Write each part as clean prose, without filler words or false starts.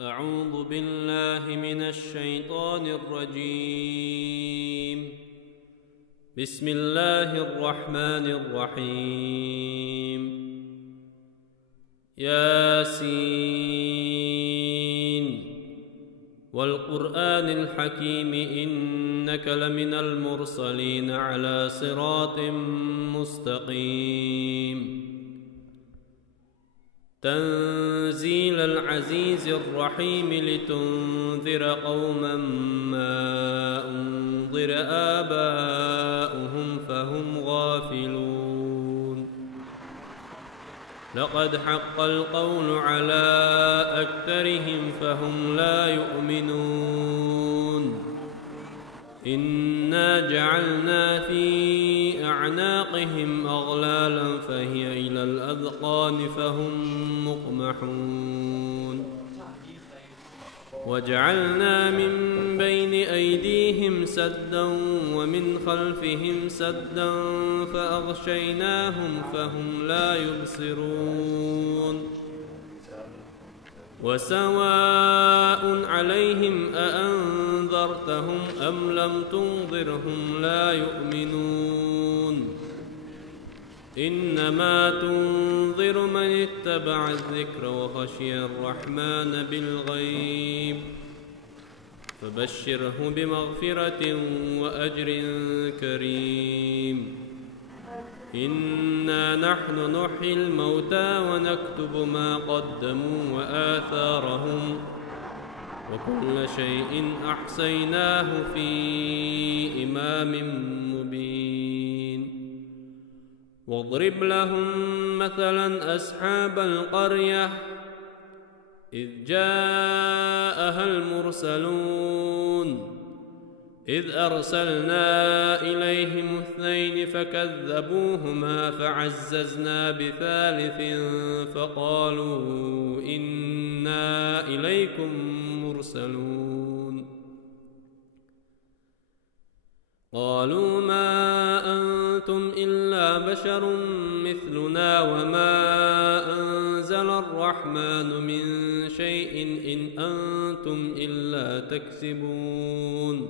أعوذ بالله من الشيطان الرجيم. بسم الله الرحمن الرحيم. ياسين والقرآن الحكيم إنك لمن المرسلين على صراط مستقيم. تنزيل العزيز الرحيم لتنذر قوما ما أنذر آباؤهم فهم غافلون. لقد حق القول على أكثرهم فهم لا يؤمنون. إنا جعلنا في أعناقهم أغلالا فهي إلى الأذقان فهم مقمحون. وجعلنا من بين أيديهم سدا ومن خلفهم سدا فأغشيناهم فهم لا يبصرون. وسواء عليهم أأنذرتهم أم لم تنذرهم لا يؤمنون. إنما تنذر من اتبع الذكر وخشي الرحمن بالغيب فبشره بمغفرة وأجر كريم. إنا نحن نحيي الموتى ونكتب ما قدموا وآثارهم وكل شيء أحصيناه في إمام مبين. واضرب لهم مثلا أصحاب القرية إذ جاءها المرسلون إذ أرسلنا إليهم 2 فكذبوهما فعززنا بثالث فقالوا إنا إليكم مرسلون. قالوا ما أنتم إلا بشر مثلنا وما أنزل الرحمن من شيء إن أنتم إلا تكذبون.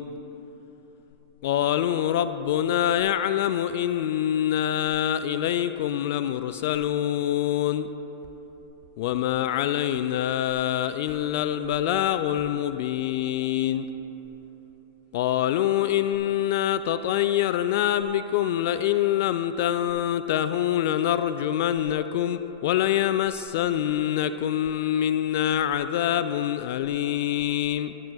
قالوا ربنا يعلم إنا إليكم لمرسلون وما علينا إلا البلاغ المبين. قالوا إنا تطيرنا بكم لئن لم تنتهوا لنرجمنكم وليمسنكم منا عذاب أليم.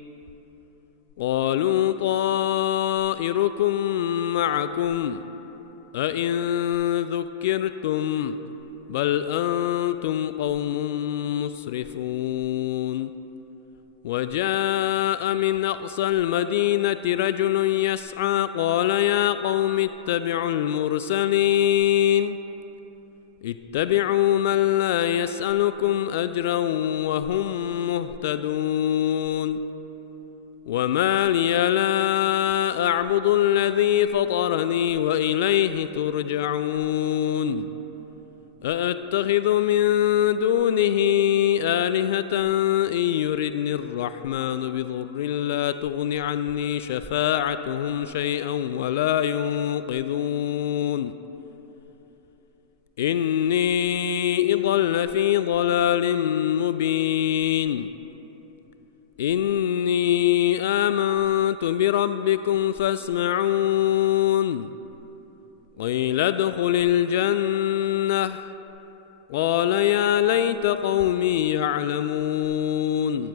قالوا طائركم معكم أئن ذكرتم بل أنتم قوم مسرفون. وجاء من أقصى المدينة رجل يسعى قال يا قوم اتبعوا المرسلين اتبعوا من لا يسألكم أجرا وهم مهتدون. وما لي لا أعبد الذي فطرني وإليه ترجعون. أأتخذ من دونه آلهة إن يردني الرحمن بضر لا تغن عني شفاعتهم شيئا ولا ينقذون. إني إضل في ضلال مبين. إني آمنت بربكم فاسمعون. قيل ادخل الجنة قال يا ليت قومي يعلمون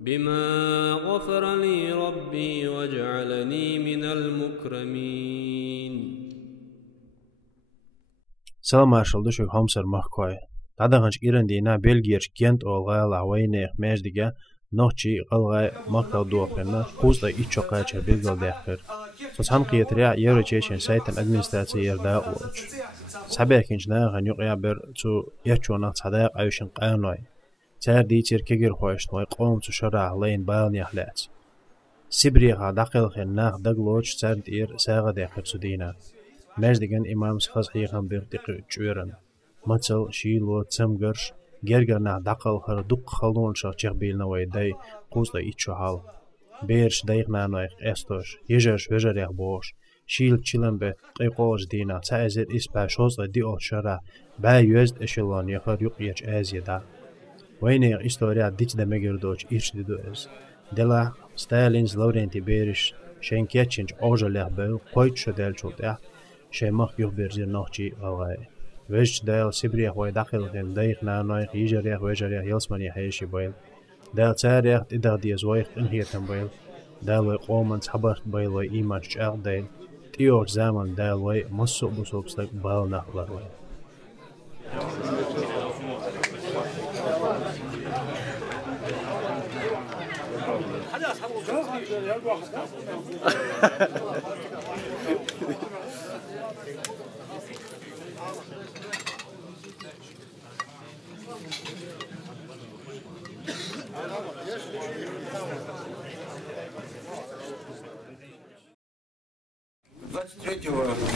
بما غفر لي ربي وجعلني من المكرمين. سلام عشل دوشك همسر مخكوي تادغنش إيرندينا بلغيرش كنت أولغا لعوينيخ مجدگا نوچي قلغا مقتل دوخنا خوزدا إيچوقاچا بلغل داخر سوسهم قيتريا يوريچيشن سايتن أدمنستراتي يردا أولوچ سابيكنش ناغن يقيابر تو يرچونا صداق عيوشن قانوي تار دي تيركيغر خوشتوي قوم تو شرع لين بالني أحلات سبريغا داقل خير ناغ دقلوچ تار دير ساغا داخر سودينا مجدگن إمام سخص حيغن بيغتق چويرن مثل شيلو تسمگرش Gergerna daqal har duq khaldon shaq chaqbilna wayday qusda itcho hal. Beersh daigna noich estos, jejersh vejerich bosh. Shiel chilembe qeqos dina tsaizet ispa shosla di shara ba yüzd echelon yahar yuq yech azida. Wayne historia dich de megerdoch ich didoes. Dela Stalins Laurenti Beerish Schenketchinch ojalech bel qoytcho delchot Shemach yuh berzir nochi algai. Vesh del Sibriach way dakhil gen daigna noich jejerich vejerich yelsmani heishi boil. Del tsarich idar dies waich inhietem boil. Del way qomans habart boil way imach chagdel. Tior zaman del way musso busobstak bal nachlar way.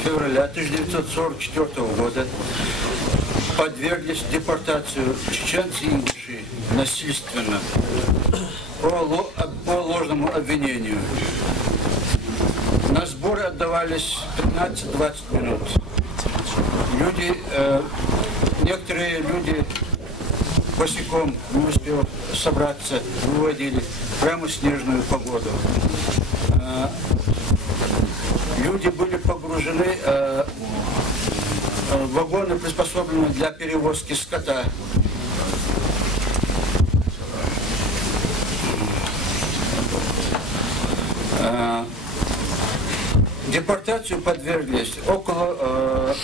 Февраля 1944 года подверглись депортацию чеченцы и ингуши насильственно по ложному обвинению. На сборы отдавались 15-20 минут. Некоторые люди босиком, не успев собраться, выводили прямо в снежную погоду. Люди были погружены в вагоны, приспособленные для перевозки скота. Депортацию подверглись около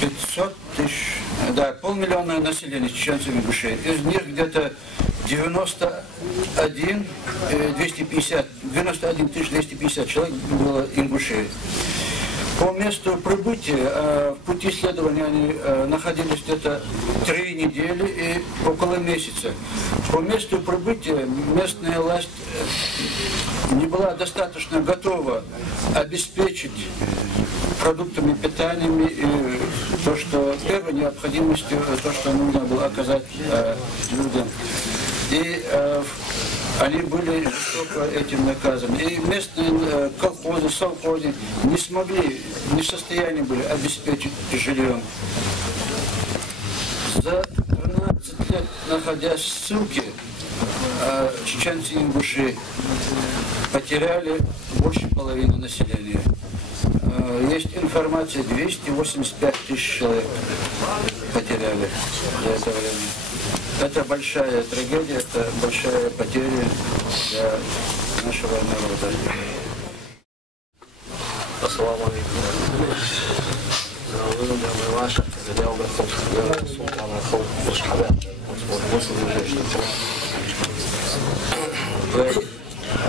500 тысяч, да, 500 000 населения чеченцев и ингушей. Из них где-то 91 250 человек было ингушей. По месту прибытия, в пути исследования они находились где-то 3 недели и около месяца. По месту прибытия местная власть не была достаточно готова обеспечить продуктами питания и то, что первой необходимостью, то, что нужно было оказать людям. И они были жестоко этим наказаны. И местные колхозы, совхозы не смогли, не в состоянии были обеспечить жильем. За 13 лет, находясь в ссылке, чеченцы и ингуши потеряли больше половины населения. Есть информация, 285 тысяч человек потеряли за это время. Это большая трагедия, это большая потеря для нашего народа. Ассаламу алейкум.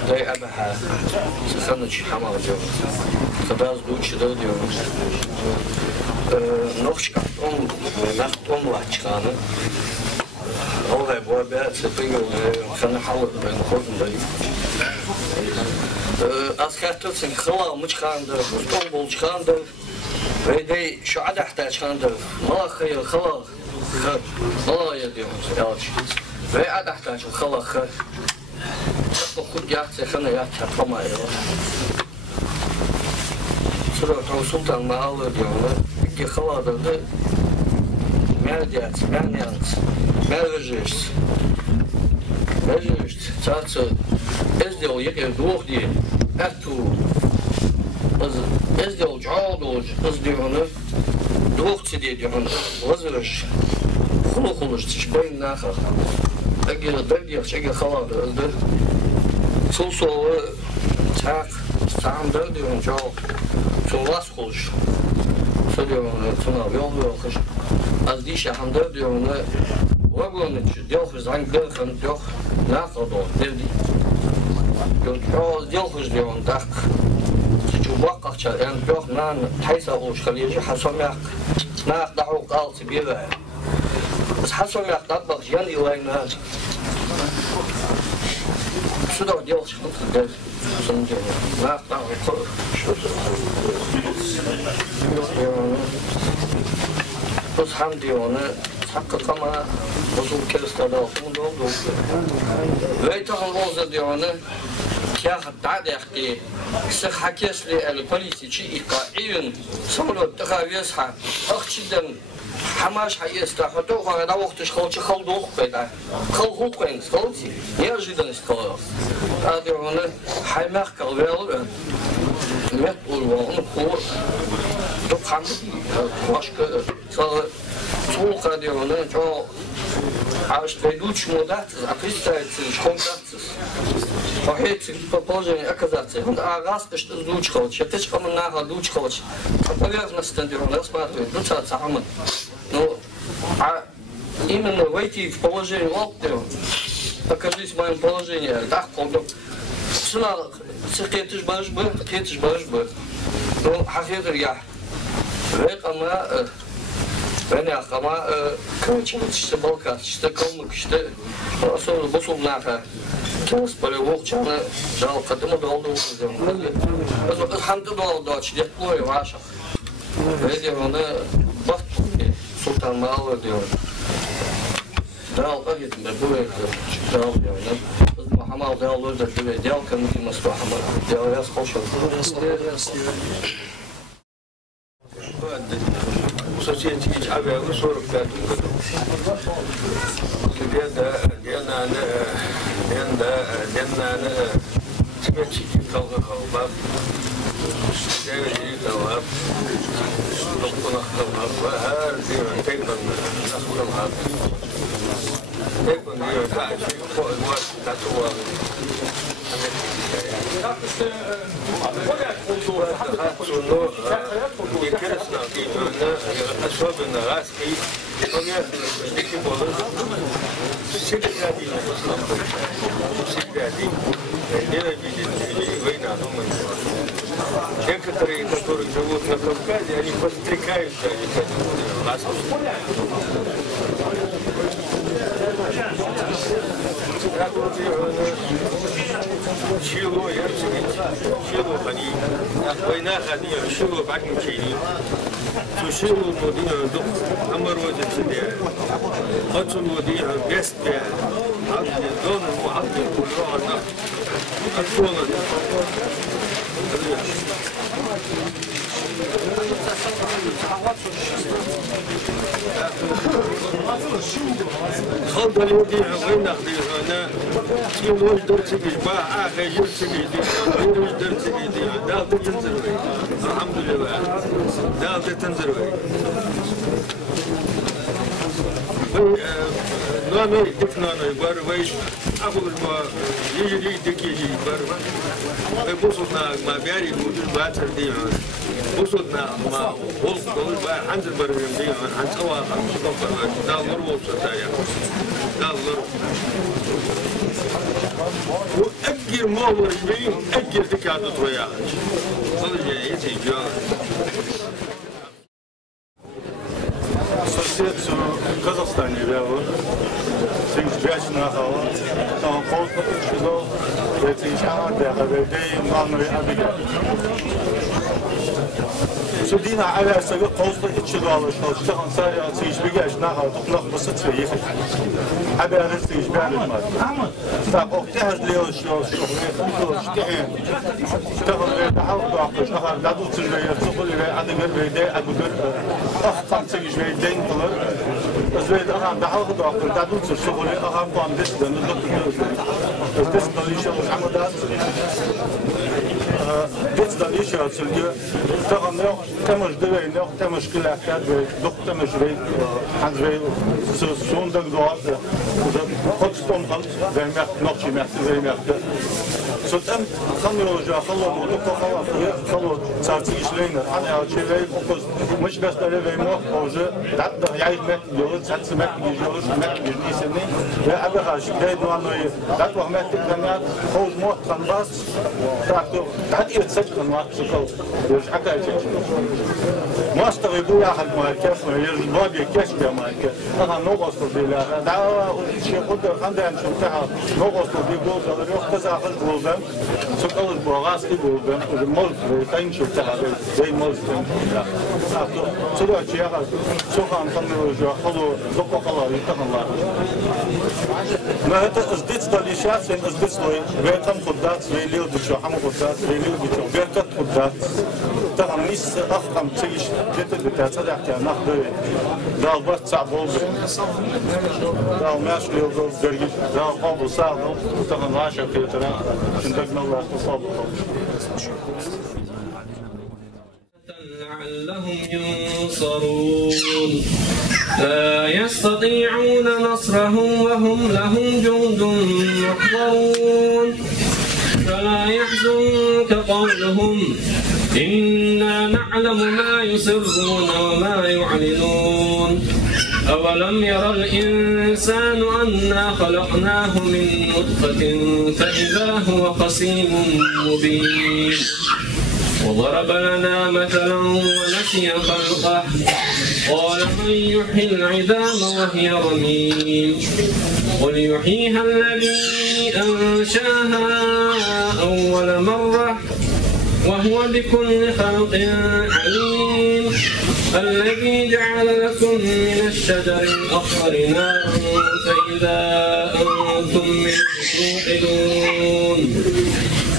Дай абаха, саханыч хамал диyor. Kadar duçidir diyor. Noxçka on var çıkanı. Olay bu haber sepingo kana halı ben korkundayım. Askertsin xala mı çıkandı, uston bol çıkandı. Ve de şu adahta çıkandı. Mala xayl xala mala ya diyor. Ve adahta xala xala. Kut yahtı xana yahtı tamay. Sonra Sultan Mahalı diyorlar. İki xaladırdı. Merdiyat, merdiyat. Mervejist. Mervejist. Çatsı ezdel yeke doğ diye. Ertu. Ezdel çoğul az diyorlar. Doğçı diye diyorlar. Vazırış. Xuluş çıkmayın naxa. Eğer derdiyor çeke xaladırdı. Sulsolu çak sağımdır diyorlar çoğul. Soğaz konuş. Söylüyorum ona yol konuş. Az diş yahandır diyor ona. Vagonun içi diyor ki zangır kan diyor. Ne kadar dedi. Diyor ki diyor tak. Şu vakakça yani diyor nan taysa konuş kalıyıcı hasomak. Nak dahu kalsı bir ver. Hasomak tatbak yan ilayna. Şu da diyor ki der. Sonunda nak dahu konuş. Biz ham diyorlar, تحقق ما وصول كريستال وقوم دول ويتهم روزا ديونه كياخد تعد يحكي سخ حكيس لي البوليسي شيء إيقاعيا سولو تخاويسها أخشدن حماش حيستا حتى وقعنا وقتش خلش خلدوخ بيدا خلخوخ بين خلتي неожиданно сказал هذا هنا حيمخ كالويل مت والوان كور دكان başka soğuk هذا هنا جو عاش تدوش مودات أبيستايتس контактс Похитить положение оказаться. Он раз что лучше, что ты кому надо лучше, а поверхностно он рассматривает, ну что самое. Ну, а именно войти в положение локтя, покажись в моем положении, так колдо. Сюда секретиш башбы. Ну, хахетер я. Векама, веня хама, короче, что балка, что кому, что особенно босом наха. Кемс полевок чана жал кадымы долду узем. Ханты долду чдет плой ваша. Ведь он бат султан мало делал. Дал агит будет дал я. Махамал дал лода тебе дел кому-то мастахама. Дел я схожу. Соцсети hiç haberi sorup verdim. Diyanı tümeçik kavga kavga, devri kavga, dokuna kavga, her diyor tekrar nasıl kavga, tekrar diyor kaç, koymak nasıl var. Интересно, особенно русский, всегда один, ненавидят война. Некоторые, которые живут на Кавказе, они подстрекаются, они нас. Чего, я чего, они, война, они, чего, бакничили, сушилу, модина, дух, аморозе себе, отцу модина, беспе, абде, дону, абде, кулона, отцона. خلط اليدي وين ناخذها كيف واش درت بيه باع جبت بيه واش درت بيه دالت تنزل الحمد لله دالت تنزل نامي دفنا بار ويش أقول ما يجي دكي بار بوصلنا ما بياري موجود باتر دي وصلنا ما وصل قول بقى عند البرميل دي عن سوا ده ضرب وصدايا ده ضرب وأجر ما ورجين أجر دكاتة وياه صدق يا تيجان Associates Kazakhstan являл, синг бяшна хава, там колко чудо, эти шахты, хаведей, мамы, абига. Судина على سبيل قوس الشدوال شلون صار يعطيش بيجاش نهار تقنق بسط فيه أبي أرستيش بعد المال فأختها اللي شو شتين تقول تعرف تعرف نهار دادو تجري تقول لي أنا غير بيدي أقول أختم تجي شوي دين طلع بس بيد أنا تعرف تعرف دادو تقول لي أخاف قام دست لأنه دست اللي شو عمودات دست اللي شو تلقى تقول تمش دوين نخ تمش كل أحد دخ تمش بيت عند بيت سوندك دوات خد ستون خلص زي ما نقشي ما زي ما سلطان خلوا رجع خلوا موضوع خلوا صارتيش لينا أنا أشيل لي فوكس مش بس تلي موح أوجه تعبد يعيش مك يورد سات مك يجورش مك يجني سنين لا أبغى شيء ده دوانه تعبد مك تكلمات خوز موح خنباس تعبد تعبد يتسجل خنباس سكوا يرجع كأشيء ماستر يقول أحد ما كيف يرجع بابي كيش بيا ما كيف أنا نوبس بيلا دعوة شيء قدر عندنا شمتها نقص دي بوزة اليوم كذا أخذ بوزة سكال البوغاس دي بوزة والموز تين شمتها زي موز تين سلوا شيء سوكان خمر جو خلوا زقوا خلا يتخلى ما هذا أزدت دليشات سين أزدت لوي بيتهم خدات ليليو بتشو حمو خدات ليليو بتشو بيركت خدات تهم نيس أفهم تيش جت بتاعتها كأنه نخدر دال بس تعبوا دال ماش ليلو درجة دال قابل ساعة تهم عاشر في ترى شندقنا الله تصابه لعلهم ينصرون لا يستطيعون نصرهم وهم لهم جند محضرون فلا يحزنك قولهم إنا نعلم ما يسرون وما يعلنون أولم ير الإنسان أنا خلقناه من نطفة فإذا هو خصيم مبين وضرب لنا مثلا ونسي خلقه قال من يحيي العظام وهي رميم قل يحييها الذي أنشاها أول مرة وهو بكل خلق عليم الذي جعل لكم من الشجر الأخضر نارا فإذا أنتم منه توقدون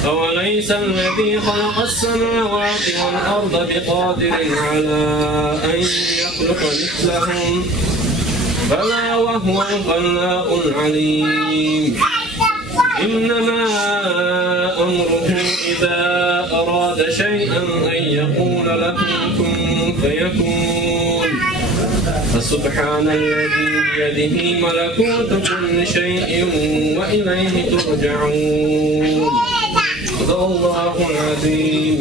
أوليس الذي خلق السماوات والأرض بقادر على أن يخلق مثلهم بلى وهو الخلاق العليم إنما أمره إذا أراد شيئا أن يقول له كن فيكون فسبحان الذي بيده ملكوت كل شيء وإليه ترجعون صدق الله العظيم.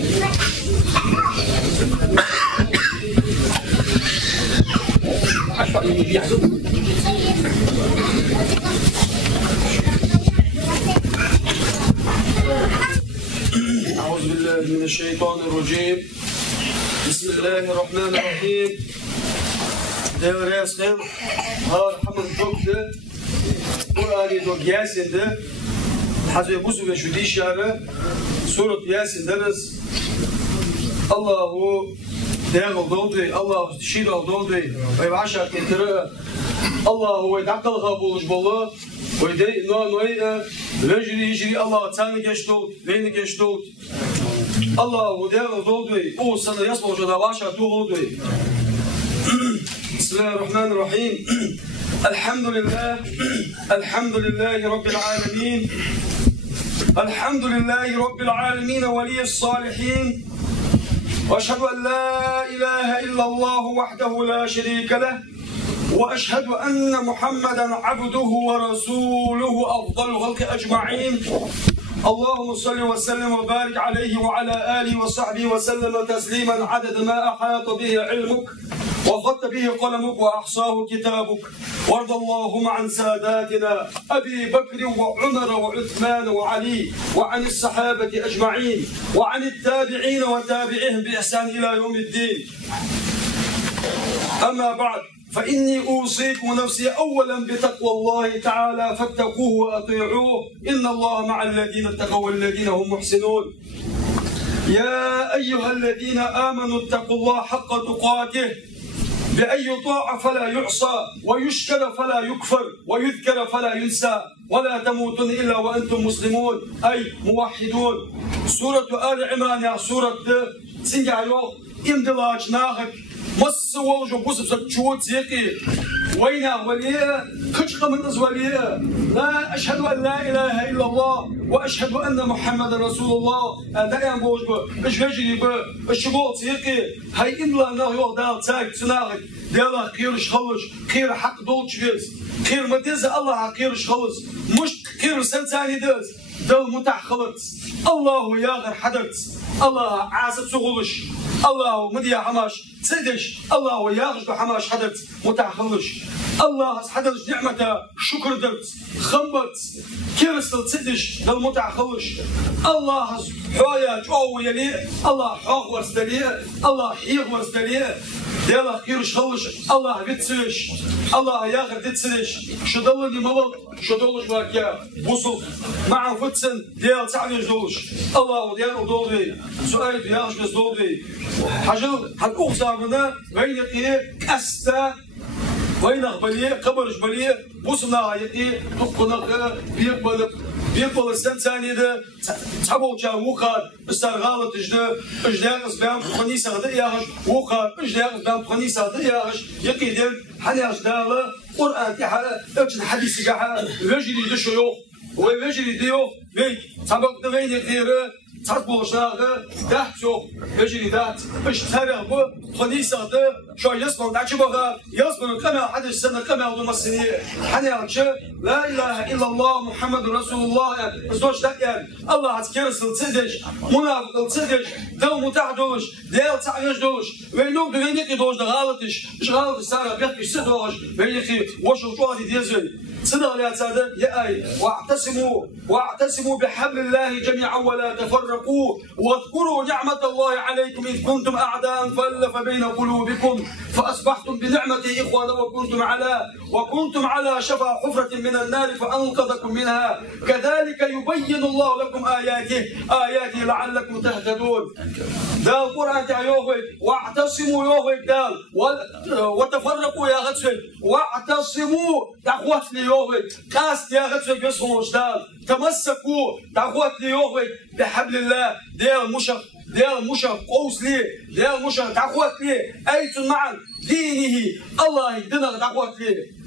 أعوذ بالله من الشيطان الرجيم. بسم الله الرحمن الرحيم. Değerli Resul, Harhamın doktu, Kur'an'ı dok Yasin'de, Hazreti Buzu ve şu dişarı, Surat Yasin'de biz Allahu değerli doldu, Allahu şiir doldu, ve aşağı getiri, Allahu ve dakikalığa buluş bolu, ve de vecri Allah'a tanı geçti oldu, beni geçti oldu. Allahu değerli doldu, o sana yasmalıca da aşağı doldu. بسم الله الرحمن الرحيم. الحمد لله رب العالمين. الحمد لله رب العالمين ولي الصالحين. وأشهد أن لا إله إلا الله وحده لا شريك له. وأشهد أن محمدا عبده ورسوله أفضل الخلق أجمعين. اللهم صل وسلم وبارك عليه وعلى آله وصحبه وسلم تسليما عدد ما أحاط به علمك وخط به قلمك وأحصاه كتابك. وارض اللهم عن ساداتنا أبي بكر وعمر وعثمان وعلي وعن الصحابة أجمعين وعن التابعين وتابعهم بإحسان إلى يوم الدين. أما بعد فإني أوصيكم نفسي أولا بتقوى الله تعالى فاتقوه وأطيعوه إن الله مع الذين اتقوا والذين هم محسنون. يا أيها الذين آمنوا اتقوا الله حق تقاته بأن يطاع فلا يعصى ويشكر فلا يكفر ويذكر فلا ينسى ولا تموتن إلا وأنتم مسلمون أي موحدون. سورة آل عمران يا سورة سنجعلوه إمدلاج ناهك مص والجو بوسب تشوت زيقي وينا وليه كشخ من وليه لا أشهد أن لا إله إلا الله وأشهد أن محمد رسول الله أدايا بوجبه إيش بيجري به الشبوط زيقي هاي إملا نهيو دال تاك تناهك ديلا خيرش خلش خير حق دولش بيز خير مدز الله خيرش خلص مش خير سنتاني دز دل متع خلص الله ياغر حدث الله عاسب سغلش الله مديا حماش تسدش الله ياغش بحماش حدث متع خلش الله حدا نعمته شكر درت خمبت كرستل تدش للمتع خلش الله حياة أو يلي الله حق ورستلي الله حيق ورستلي يلا خيرش خلش الله بتسش الله ياخد تتسش شو دلني ملط شو دلش باكيا بوصل مع فتسن ديال تعالج دولش الله ديال دولي سؤال ديالش بس دولي حاجة حقوق زامنا غيرقي أستا وين أقبليه قبرش بليه بوصلنا يقي تقنق بيقبل السنة ده تحبوا جا وخاد استرغالة تجده إجداء بام خنيسة غدا ياغش وخاد إجداء بام خنيسة غدا ياغش يقي دين حنياش داله قرآن تحا أجل حديث كحا وجري دشيوخ وجري ديوخ بيك سبق دوين يقيره تطبوشناغه دهتوخ وجري دهت اشترغ بو خنيسة ده شو يسمع دعش بغا يسمع كما حدث سنة كما عضو السنية حنياش لا إله إلا الله محمد رسول الله أزوج دقيقة الله هتكرسل تصدش منافق تصدش دو متعدوش ديال تعيش دوش وينوك دوينيكي دوش ده غلطش مش غلط سارة بيحكي سدوش وينيكي وشو شوادي ديزوي صدق يا سادة يا أي واعتصموا بحبل الله جميعا ولا تفرقوا واذكروا نعمة الله عليكم إذ كنتم أعداء فألف بين قلوبكم فأصبحتم بنعمته إخوانا وكنتم على شفا حفرة من النار فأنقذكم منها كذلك يبين الله لكم آياته لعلكم تهتدون. ده القرآن تاع يوغي واعتصموا يوغي دال وتفرقوا يا غتسل واعتصموا تاخوات لي يوغي قاس يا غتسل يسخنوش دال تمسكوا تاخوات لي يوغي بحبل الله ديال مشر قوس لي ديال مشر تاخوات لي أيت معا دينه الله يدنا تاخوات لي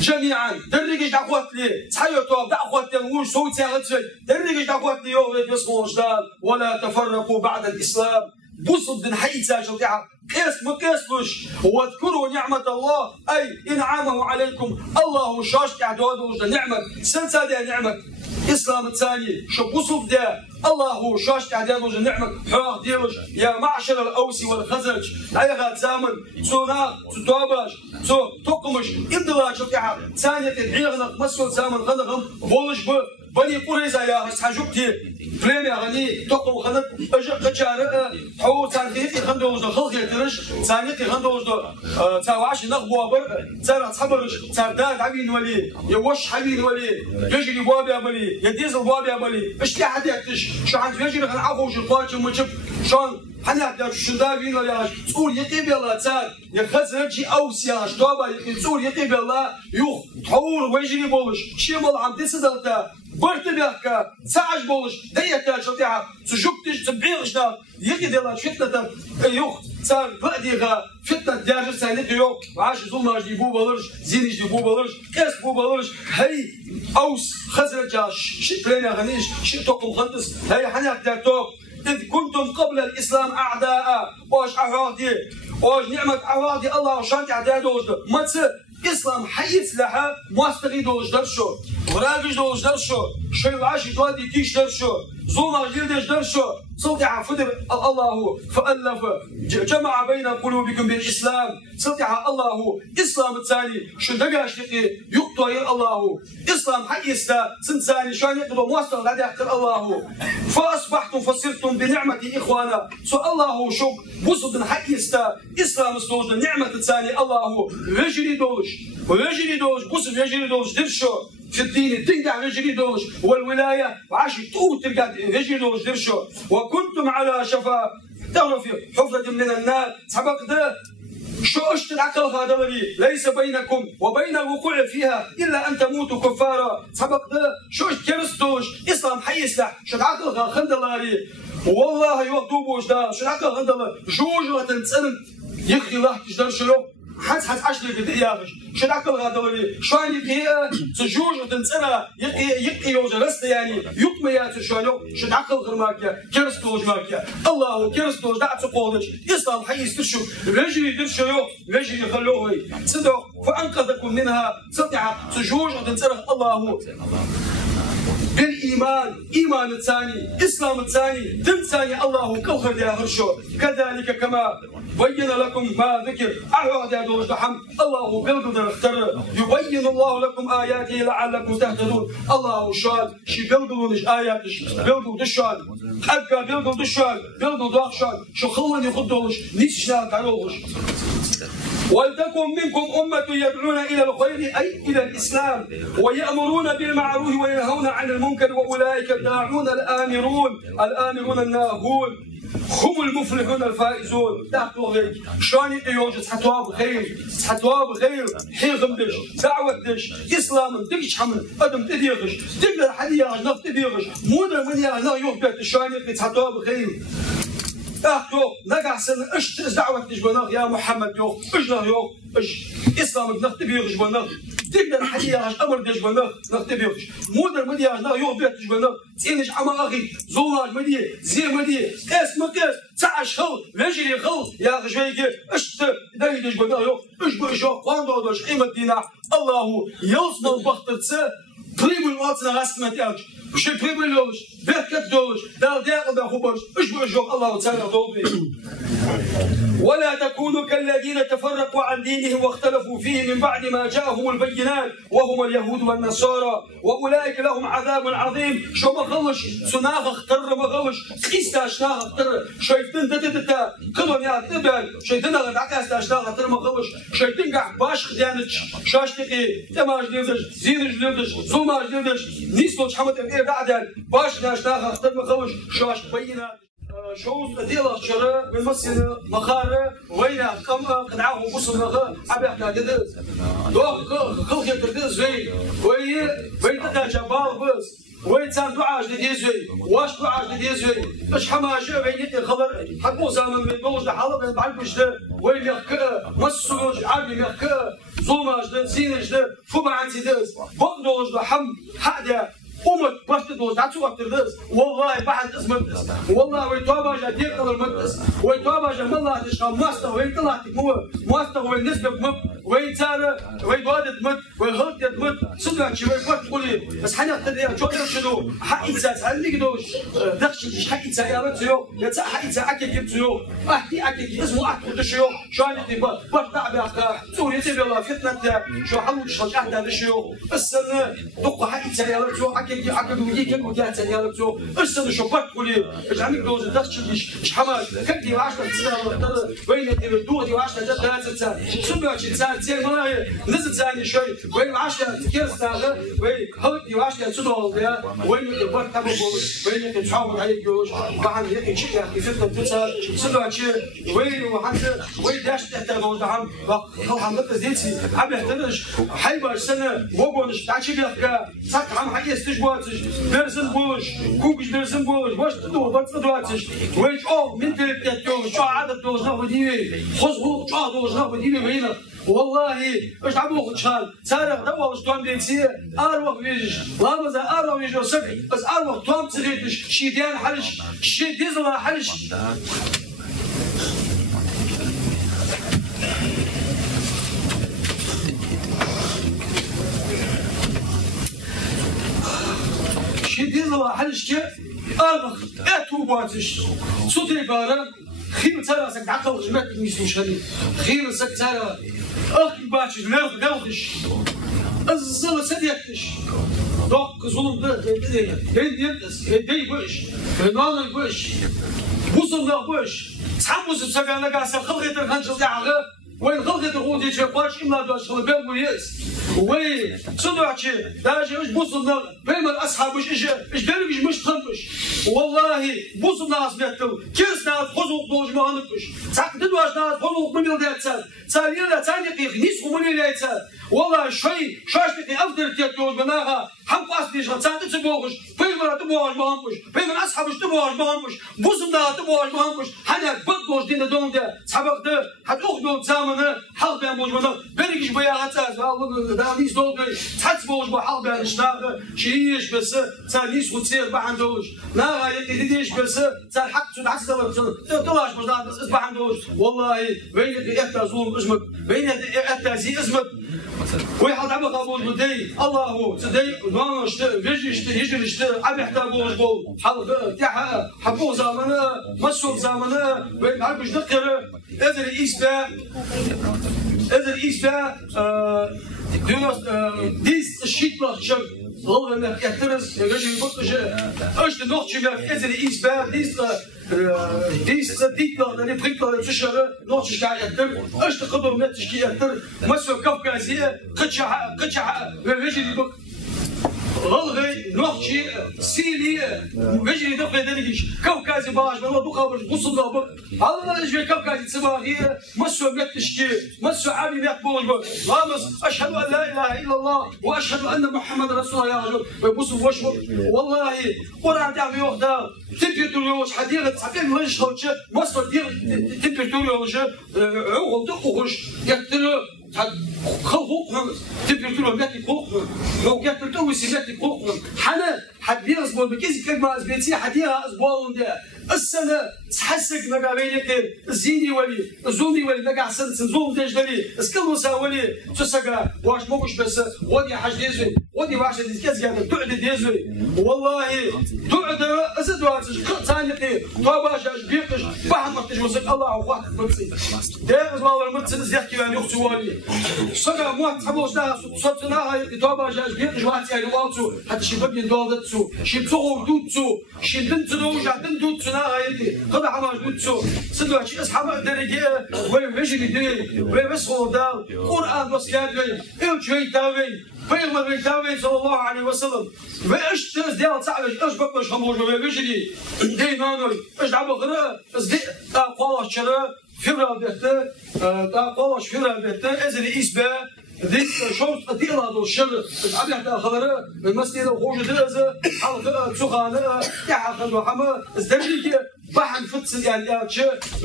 جميعا درجة دعوات لي تحيطوا دعوات تنوش صوت يغتسل درجة دعوات لي يوغي يسخنوش دال ولا تفرقوا بعد الإسلام بصد نحيتها جوتها قيس مقيسلوش واذكروا نعمة الله أي إنعامه عليكم الله شاش تعدادوش نعمة سنسا دي نعمة إسلام الثاني شو بصد ده الله شاش تعدادوش نعمة حراق ديروش يا معشر الأوس والخزرج أيها زامن سونا تدابش سو تقمش إندلا جوتها ثانية تدعيغنا مسؤول زامن غنغم بولش بني قريزة يا حجوبتي فلان يا غني تقوم خنت أجر قشارة حو ثانيتي خندوز خلق يترش ثانيتي خندوز تواعش نخبوا بر ترى تصبرش ترداد عبين ولي يوش حبين ولي يجري بوابي أبلي يديز البوابي أبلي إيش لي حد يكتش شو عند يجري خن عفوش القاش ومشب شون حنا شندابين ولا تقول يقيب الله تاد يخزرجي أوسيا شطابة تقول يقيب الله يخ تحور ويجري بولش شيء مال عم تسدلته برت بيحكا ساعش بولش ديتا شطيعة سجوكتش تبعيرش دا يقي ديلا فتنة يخ صار بقديها فتنة دياجر سهلت يوك وعاش ظلماش دي بو بلرش زينش دي بو بلرش كاس بو بلرش هي أوس خزرجا شكلين غنيش شي توق مخلص هي حناك دا توق إذ كنتم قبل الإسلام أعداء واش أعراضي واش نعمة أعراضي الله وشانت أعدادوش ما تصير إسلام حي سلاحه مواستغي دوش درشو وراجش دوش درشو شيء عاشي توادي كيش درشو ظلم جلدش درشو صلتها فدر الله فألف جمع بين قلوبكم بالإسلام صلتها الله إسلام الثاني شو دقاش لقي يقطع الله إسلام حي استا سنساني شان يقضوا مواستغ لا يحتر الله فأصبحتم فصرتم بنعمة إخوانا سو الله شوك بصد حي استا إسلام استوجد نعمة الثاني الله ويجري دوش بصد يجري دوش درشو في الدين تنقع رجلي دوش والولاية وعاشي طول تلقى رجلي دوش درشو وكنتم على شفا تعرفي حفرة من النار سبق ده شو اشتر عقل هذا ليس بينكم وبين الوقوع فيها إلا أن تموتوا كفارا سبق ده شو كرستوش إسلام حي سلاح شو عقل خندلاري والله يوضوبوش ده شو عقل خندلاري جوج تنسلم يخي الله تجدر شلو حد عشرة قد ياخش شو العقل هذا ولي شو يعني بيها تجوج وتنسنا يقي يوجرست يعني يقميات شو العقل غير ماكيا كرستوج ماكيا الله كرستوج دعت قولش إسلام حي استرشو رجلي درشو رجلي خلوه صدق فأنقذكم منها صدق تجوج وتنسنا الله بالإيمان إيمان الثاني إسلام الثاني دين ثاني الله كوخر يا هرشو كذلك كما بين لكم ما ذكر أعواد يا دولة حم الله بلغدر اختر يبين الله لكم آياته لعلكم تهتدون الله شاد شي بلغدونش آياتش بلغدو دشاد أبقى بلغدو دشاد بلغدو داخشاد شو خلوني خدولش نيشنا تعالوش ولتكن منكم أمة يدعون إلى الخير أي إلى الإسلام ويأمرون بالمعروف وينهون عن المنكر وأولئك الداعون الآمرون الناهون هم المفلحون الفائزون. تحتوا غير شاني يوجد تحتوا بخير حيغم دش دعوة دش إسلام دقش حمل أدم تديغش تقدر حديا نف تديغش مودر من يا نا يوبت شاني تحتوا بخير. تحتوا نجح سن إيش دعوة دش بناغ يا محمد يوم إيش نه يوم إيش إسلام نف تديغش بناغ تقدر حديا أمر دش بناغ نف تديغش مودر من يا نا يوبت دش بناغ تينش عما أخي زولاج مدي زي مدي اسمك تعش خل مجري خل يا غشيك إيش دايدش بناغ يوم إيش بيشوا قاندو دش قيمة دينا الله يوصل بخترتسه بريمول واتنا رسمة تاج وش بريمول لوش بركة دوش دار داقل دا خبرش إيش بيشوا الله تعالى دوبي. ولا تكونوا كالذين تفرقوا عن دينهم واختلفوا فيه من بعد ما جاءهم البينات وهم اليهود والنصارى وأولئك لهم عذاب عظيم. شو ما خلش سناغ اختر ما خلش إستا شناغ اختر شيطان تتتا قدم يا تبال شيطان غدعك إستا شناغ اختر ما خلش شيطان قاع باش خدانتش شاشتقي تماج ديردش زينج ديردش زوماج ديردش نيسلوش حمد الإير دعدل باش شناغ اختر ما خلش شاش بينات شوز ديلا شرا من مسنا مخارة وينا قمة قنعهم بوصلنا غا عبيحنا جدز دوخ خلق يتردز وين تدا جبال بس وين تان دعاش ديزوي واش دعاش ديزوي اش حماشه بين الخضر حقو زمان من بوج حاله بين بعلبش ده وين يخكا مسوج عربي يخكا زوماش ده زينش ده فما عندي دز بقدوش ده حم حدا أمك باش تدوز دعتوا أكتردس والله بعد اسمك والله ويتوابا جا دير قدر مدرس ويتوابا جا مالله تشغل ماستا وين طلعت مو ماستا وين نسبة مب وين سارة وين وادت مد وين هلت مد صدق شي وين وقت تقولي بس حنا تدري شو شنو حق إنسان هل نقدوش دخش حق إنسان يا رجل يا حق إنسان أكيد جبتوا أحكي أكيد اسمه أكيد شو شو أنت تبغى بطلع بأخا سوري تبي الله فتنة شو حلو شو أحد شو بس أنا دق حق إنسان يا رجل أكيد ودي كم وجهت يا رجل أرسل شبك قولي اجعلني دوز دخش إيش حماش كدي وعشرة سنة وين تبي دودي وعشرة جد 3 سنة سبعة سنة زي ما نزل ثاني شوي وين 10 كيس سنة وين هودي وعشرة سنة يا وين تبغى تبغى وين تحاول عليك جوش بعد هيك شيء يعني فترة تسعة سبعة وين وحتى وين داش تحت الموضوع خل حملت زيتي عم يحتاج حيبة سنة وقونش تعشي بيحكي ساك عم حي استجواتش درسن بوش كوكش درسن بوش واش تدور بس تدواتش وين من تلتو شو عدد دوز ناخذ ديني خذوا شو دوز ناخذ ديني هنا والله ايش عم باخذ شحال صار دوا شلون بيتي اروح ويجش لا مازال اروح ويجو سبع بس اروح توم تغيتش شي ديال حلش شي ديزل حلش شي ديزل حلش كي اروح اتو باتش صوتي بارا خير ترى سك عقل جمعت مش هذي خير سك ترى اخي باتش ناخذش الزل سديتش دوك ظلم ده هنديتس هدي بوش هنان بوش وصلنا بوش تحمس بسبعنا قاس خلقت الخنجر تاعها وين خلقت الغودي تشقاش إما دوش خلبان وياس وين صدعتش داجي مش بوصلنا بين الأصحاب مش دارك مش تخنبش والله بوصلنا أسمعتو كيس ناس خذوا دوج ما هنبش تعقدوا واش ناس خذوا من الدات سالينا ثاني قيخ نيسو من اللي والله شوي شاشتي أفضل تيتوج مناها هم قاصديش غتساعد تبوغش بيمرا تبوغش ما همبش بيمر أصحابش تبوغش ما همبش بوصلنا تبوغش ما همبش حنا بدوش دينا دون ده صحابك ده هتأخذوا تسامنا حال بين بوج منا بريكش بيا غتاز ده نيس دولبي تحسبوش بحال بين شناغ شيش بس تانيس وتصير بعندوش ناغا يديش بس تان حق تنعكس طلاش بس بعندوش والله وين يحتاج ظلم اسمك وين يحتاج اسمك ويحط عبق أبو البدي الله تدي ونوانش يجري عم يحتاجوش بول حلقة تاعها حبوه زمانه مسوق زمانه ويعرفش ذكر إذا إيستا ديس الشيء بلاشر والله إنك يحترز يجري بطش أشت نقطة ما إذا إيستا ديس ديتنا اللي بغيتنا تشهر نقطة شكا يحتر أشت قدر ما تشكي يحتر مسوق كوكازية قطشة يجري بط غلغي نوحشي سيلي ويجري دقي دلقيش كوكازي باش من وضو خابرش غصن دابق الله يجري كوكازي تسماغي مسو ميت تشكي مسو عابي ميت بوش لامس أشهد أن لا إله إلا الله وأشهد أن محمد رسول الله يا رجل ويبوسوا وشبك والله قرآن تعمي وحده تمبيرتوريوش حديقة حقين ويش خوتش مصر دير تمبيرتوريوش عوغل دقوش يقتلوا خلقهم تمبيرتوريوش ميت يقوقهم لو كانت توسي ميت يقوقهم حنا حديقة أسبوع بكيزي كلمة أسبيتي حديقة أسبوع ده السنة تحسك نقع بينك الزيني ولي الزوني ولي نقع سنزوم دجدلي اسكلو ساولي تسقى واش موكش بس ودي حاج ديزوي ودي واش ديزكاز قاعد تعد ديزوي والله تعد ازدواج ثاني طاباش بيقش واحد ما تجوزك الله واحد مرسي داز والله المرسي يحكي عن اختي ولي سقى مو تحبوش ده صوتنا هاي طاباش بيقش واحد يعني والتو حتى شي ببين دولتو شي بصغور دوتو شي بنت دوجا دوتو هايتي خذ حماش دوتو سدوا شي اصحاب درجه وين يجري دي وين مسخو دال قران بس يادوي شوي تاوي فيغمر تاوي صلى الله عليه وسلم واش تاز ديال صاحبي اش بقاش خموش ويجري دي نانوي اش دعبو غير ازدي قواش شرا فيبرال بيته قواش فيبرال بيته ازري اسبا ديك شوط ديال هذا الشر عم يحتاج خبره المسجد وخوج درزه حلقه سخانه يحقق وحما ازدريك بحن فتس يعني شو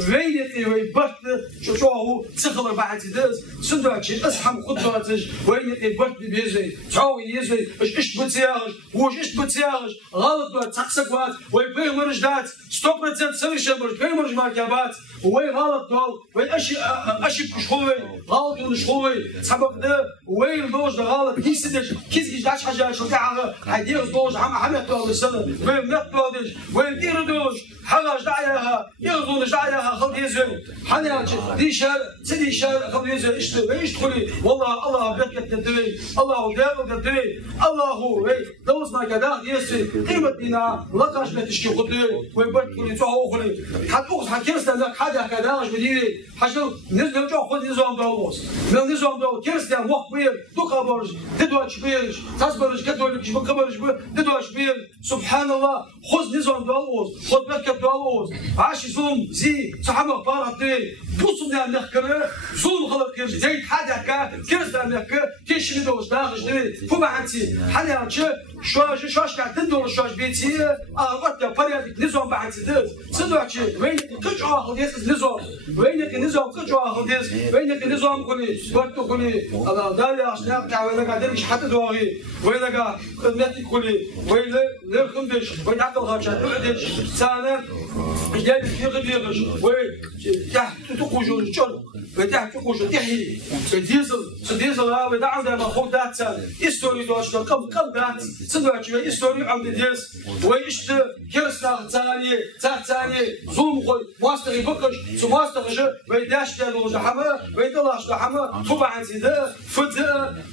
وينتي ويبرت شو هو تخبر بعد دز سندوتش اصحم خطواتش وينتي برت بيزي تعوي يزي ايش بتسياغش واش بتسياغش غلط تحسك وات ويبي مرجدات 100% سوي شبر بي مرج مركبات وي غلط دول وي اشي بشخوي غلط ونشخوي سبق ده وين دوج غلط كيسدش كيس داش حاجه شو تاع هيدير دوج عم يطول السنه وين نطولش وين دير دوج حاجه دعيها يغضون دعيها خلط يزوي حناش ديشار سديشار خلط يزوي ايش تقولي والله الله بيك تدري الله دار تدري الله هو دوزنا كذا يسوي قيمه بنا لقاش بتشكي خدي ويبرك تقولي تو خلي حتوخ حكيس لك حاجه كذا اش بديري حاجه نزل جو خد نظام دولوس من نظام دول كريستيان وقت بير دو خبرش تدوش بيرش تصبرش كدولك بخبرش تدوش بير سبحان الله خذ نظام دولوس خذ بك دولوس عاش زوم زي صحابه بارتي بوصلنا نحكر زوم خلق كير زيد حدا كا كريستيان نحكر كيش ندوش داخل جدي فما عندي حاليا شاش قاعد تدور شاش بيتي وقت بريد نظام بعد تدز سدواتشي وينك كج اخذ يس نظام وينك نظام كج اخذ يس وينك نظام كوني وقت كوني انا داري عشان تاع وين قاعد مش حتى دوغي وين قاعد خدمتي كوني وين للخندش وين عطل غاش تعدش سنه جاي يغيرش وين تحت تخرج شنو فتحت تخرج تحيي ديزل ها ودا عنده ما خدات استوري دوش كم دات سدواتشي استوري عند ديس ويشت كرسنا ثاني زوم خوي ماستر بكش سو ماستر جو ويداش دالو حما ويدلاش حما طبعا زيد فد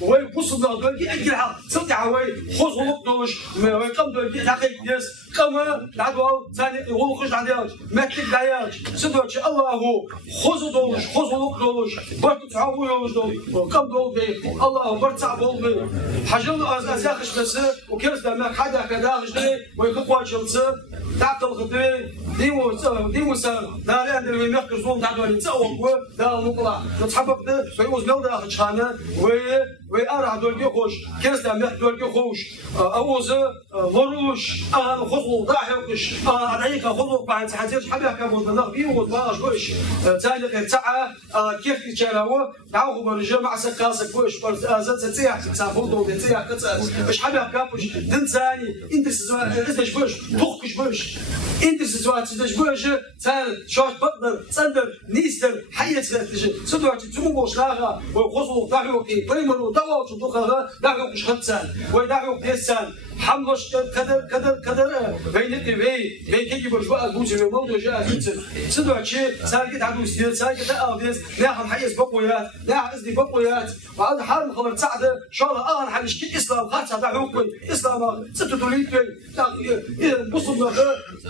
ويبص دالو اكلها صدع وي خذ لقدوش ويقم دالو دقيق ديس كما العدوى ثاني هو خرج عندياش ما تدعياش سدواتشي الله خذ دولش خذ لقدوش برت تعويوش دول كم دول الله برتع بول حاجه ازاخش بس وكرس ما حدا كذا جدي ويخطوا شلص تعطل خدي ديمو سال داري عندنا يمكن زوم تعدوا اللي تسوق دا مقلع تحبب ده فيوز لو داخل شخانه وي ارع دول يخش كرس ما دول يخش اوز وروش انا خذوا ضاحكش عليك خذوا بعد حاجات حبيبك كابوز نغ بيو باش بوش ثاني تاع كيف تشراو تعاو برجع مع سكاسك بوش ازت تسيح تسافوتو تسيح مش حبيبك كابوش دنساني انت سوى بوش توخش بوش انت سوى بوش ثاني شوش بقدر صندر نيستر حيت سدوات تموش لاغا ويخذوا ضاحكي بريمرو داو تدخل داو مش خدسان ويداو ديسان حملش قدر وين كي برجوا أبوزي وموضوع جاء هيتس صدق شيء سالكت عدوس سالكت أبيز ناخذ حيز بقويات ناخذ إزدي بقويات وهذا حال خبر تساعد إن شاء الله أنا حنش كي إسلام خاصة دعوكم إسلام ستدوليت بصوا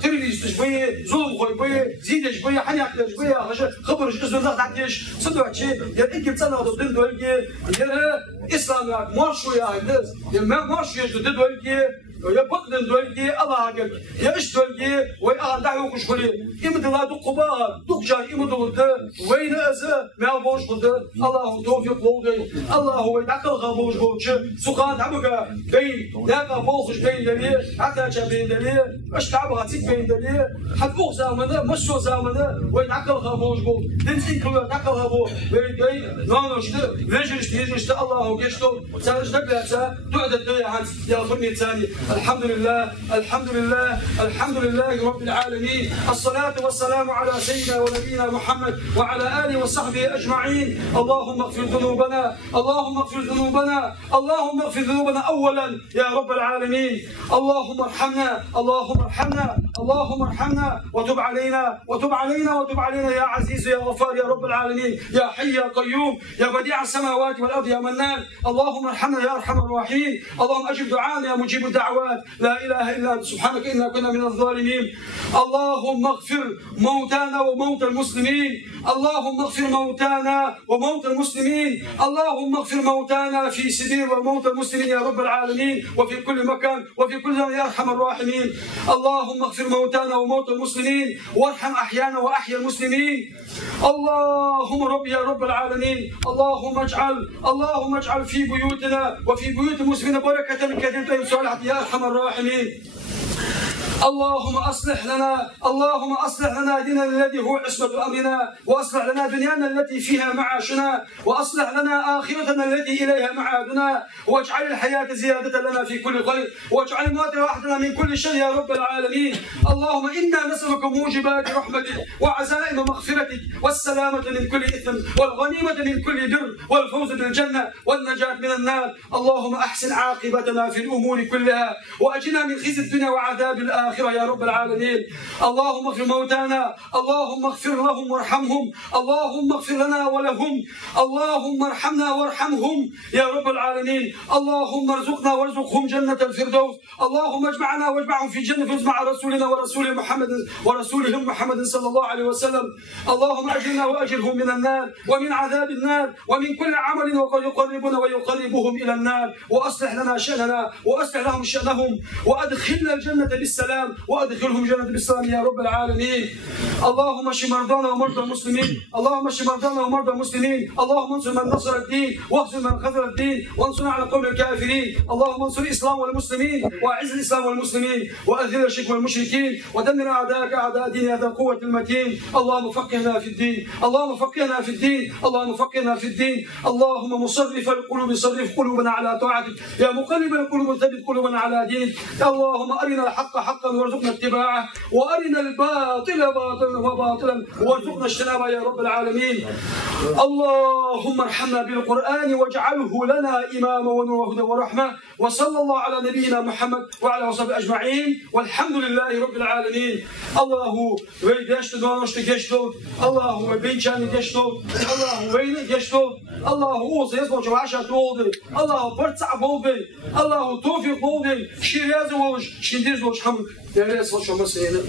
تريد شوية ظلم خوي زيد شوية حنيك شوية خبر إيش إزدي ناخذ عديش صدق شيء يعني إنك بتسنى ضد دولة يرى إسلام مارشوا يا هندس ما مارشوا ضد دولة يا بقدن دولتي الله أكبر يا إيش دولتي ويا دعوة كشكولي إمد الله دقباها دقجان إمد الله وين أزا ما بوش قد الله توفيق بولدي الله هو يدخل خبوش بوش سخان عبقى بين لا بوخش بين دليل حتى بين دليل إيش تعبها تيك بين دليل حد بوخ زامنه مشوا زامنه ويدخل خبوش بول دنسين كله يدخل خبوش بين نانوش ده ليش الله كشتو سالش دقلا سا تعد الدنيا عن يا فرني ثاني الحمد لله الحمد لله الحمد لله رب العالمين الصلاة والسلام على سيدنا ونبينا محمد وعلى آله وصحبه أجمعين اللهم اغفر ذنوبنا اللهم اغفر ذنوبنا اللهم اغفر ذنوبنا أولا يا رب العالمين اللهم ارحمنا اللهم ارحمنا اللهم ارحمنا وتب علينا وتب علينا وتب علينا يا عزيز يا غفار يا رب العالمين يا حي يا قيوم يا بديع السماوات والأرض يا منان اللهم ارحمنا يا أرحم الراحمين اللهم أجب دعانا يا مجيب الدعوات لا إله إلا أنت سبحانك إنا كنا من الظالمين اللهم اغفر موتانا وموتى المسلمين اللهم اغفر موتانا وموتى المسلمين اللهم اغفر موتانا في سبيل وموتى المسلمين يا رب العالمين وفي كل مكان وفي كل زمان يا أرحم الراحمين اللهم اغفر موتانا وموتى المسلمين وارحم أحيانا وأحيا المسلمين اللهم رب يا رب العالمين اللهم اجعل في بيوتنا وفي بيوت المسلمين بركة كثيرة صالحة يا أرحم الراحمين اللهم أصلح لنا ديننا الذي هو عصمة أمرنا وأصلح لنا دنيانا التي فيها معاشنا وأصلح لنا آخرتنا التي إليها معادنا واجعل الحياة زيادة لنا في كل خير واجعل الموت راحتنا من كل شر يا رب العالمين اللهم إنا نسألك موجبات رحمتك وعزائم مغفرتك والسلامة من كل إثم والغنيمة من كل بر والفوز بالجنة والنجاة من النار اللهم أحسن عاقبتنا في الأمور كلها وأجنا من خزي الدنيا وعذاب الآخرة يا رب العالمين اللهم اغفر موتانا اللهم اغفر لهم وارحمهم اللهم اغفر لنا ولهم اللهم ارحمنا وارحمهم يا رب العالمين اللهم ارزقنا وارزقهم جنة الفردوس اللهم اجمعنا واجمعهم في جنة الفردوس مع رسولنا ورسولهم محمد صلى الله عليه وسلم اللهم اجرنا واجرهم من النار ومن عذاب النار ومن كل عمل يقربنا ويقربهم الى النار واصلح لنا شأننا واصلح لهم شأنهم وادخلنا الجنة بالسلام وادخلهم جنة بالسلام يا رب العالمين اللهم اشف مرضانا ومرضى المسلمين اللهم اشف مرضانا ومرضى المسلمين اللهم انصر من نصر الدين واخذل من خذل الدين وانصرنا على قوم الكافرين اللهم انصر الاسلام والمسلمين واعز الاسلام والمسلمين واذل الشرك والمشركين ودمر اعداءك اعداء دين هذا القوة المتين اللهم فقهنا في الدين اللهم فقهنا في الدين اللهم فقهنا في الدين اللهم مصرف القلوب صرف قلوبنا على طاعتك يا مقلب القلوب ثبت قلوبنا على دينك اللهم ارنا الحق حقا وارزقنا اتباعه وارنا الباطل باطلا وارزقنا اجتنابه يا رب العالمين اللهم ارحمنا بالقرآن واجعله لنا إماما ونورا وهدى ورحمة وصلى الله على نبينا محمد وعلى وصحبه أجمعين والحمد لله رب العالمين الله ويدشت دونشت geçti Allah ve bençani geçti Allah ve geçti Allah olsa yazmış aşağı oldu Allah parça oldu Allah tevfik oldu şiriyaz olmuş şindiz olmuş ham değerli sosyal meselelerin